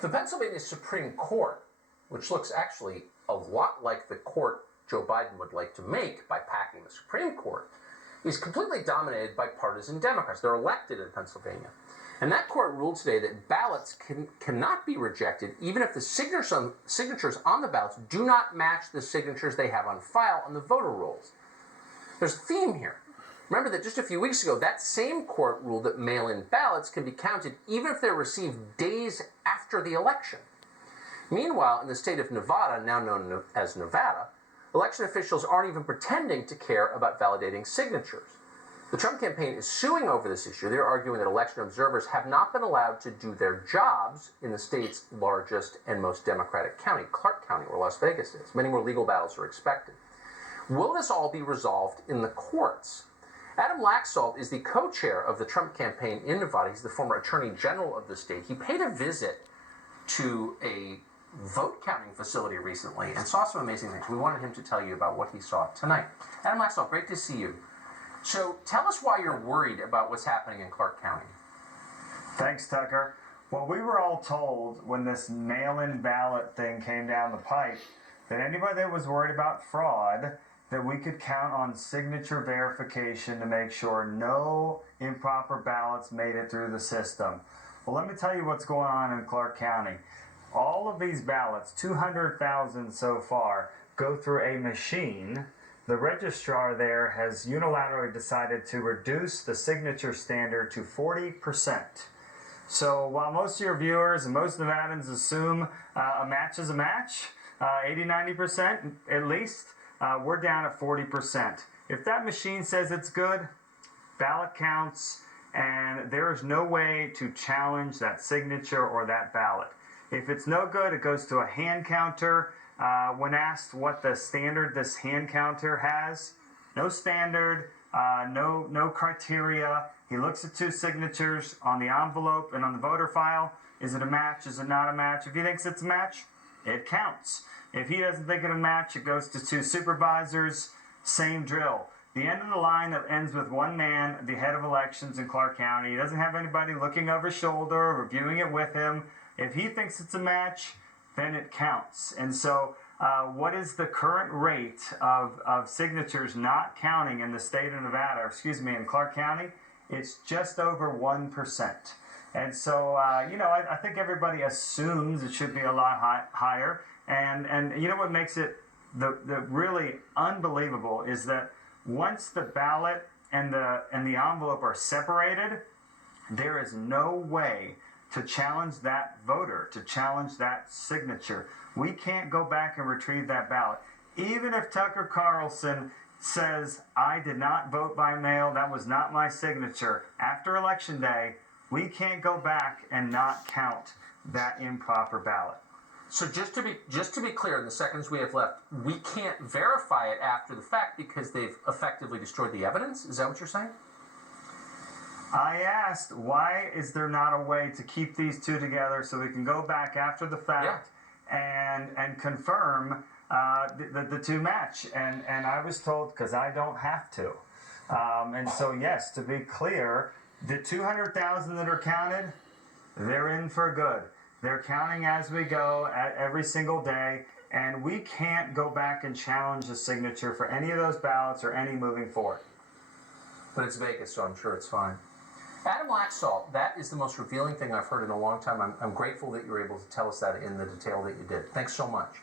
The Pennsylvania Supreme Court, which looks actually a lot like the court Joe Biden would like to make by packing the Supreme Court, is completely dominated by partisan Democrats. They're elected in Pennsylvania. And that court ruled today that ballots cannot be rejected even if the signatures on the ballots do not match the signatures they have on file on the voter rolls. There's a theme here. Remember that just a few weeks ago, that same court ruled that mail-in ballots can be counted even if they're received days after the election. Meanwhile, in the state of Nevada, now known as Nevada, election officials aren't even pretending to care about validating signatures. The Trump campaign is suing over this issue. They're arguing that election observers have not been allowed to do their jobs in the state's largest and most Democratic county, Clark County, where Las Vegas is. Many more legal battles are expected. Will this all be resolved in the courts? Adam Laxalt is the co-chair of the Trump campaign in Nevada. He's the former attorney general of the state. He paid a visit to a vote counting facility recently and saw some amazing things. We wanted him to tell you about what he saw tonight. Adam Laxalt, great to see you. So tell us why you're worried about what's happening in Clark County. Thanks, Tucker. Well, we were all told when this mail-in ballot thing came down the pipe that anybody that was worried about fraud, that we could count on signature verification to make sure no improper ballots made it through the system. Well, let me tell you what's going on in Clark County. All of these ballots, 200,000 so far, go through a machine. The registrar there has unilaterally decided to reduce the signature standard to 40%. So while most of your viewers and most Nevadans assume a match is a match, 80-90% at least, we're down at 40%. If that machine says it's good, ballot counts, and there is no way to challenge that signature or that ballot. If it's no good, it goes to a hand counter. When asked what the standard this hand counter has, no standard, no criteria. He looks at two signatures on the envelope and on the voter file. Is it a match? Is it not a match? If he thinks it's a match, it counts. If he doesn't think it's a match, it goes to two supervisors, same drill. The end of the line that ends with one man, the head of elections in Clark County. He doesn't have anybody looking over his shoulder or reviewing it with him. If he thinks it's a match, then it counts. And so what is the current rate of signatures not counting in the state of Nevada, in Clark County? It's just over 1%. And so, I think everybody assumes it should be a lot higher. And you know what makes it the really unbelievable is that once the ballot and the envelope are separated, there is no way to challenge that voter, to challenge that signature. We can't go back and retrieve that ballot. Even if Tucker Carlson says, I did not vote by mail, that was not my signature, after Election Day, we can't go back and not count that improper ballot. So just to be clear, in the seconds we have left, we can't verify it after the fact because they've effectively destroyed the evidence? Is that what you're saying? I asked, why is there not a way to keep these two together so we can go back after the fact and confirm the two match? And I was told, because I don't have to. And so, yes, to be clear, the 200,000 that are counted, they're in for good. They're counting as we go every single day, and we can't go back and challenge the signature for any of those ballots or any moving forward. But it's Vegas, so I'm sure it's fine. Adam Laxalt, that is the most revealing thing I've heard in a long time. I'm grateful that you were able to tell us that in the detail that you did. Thanks so much.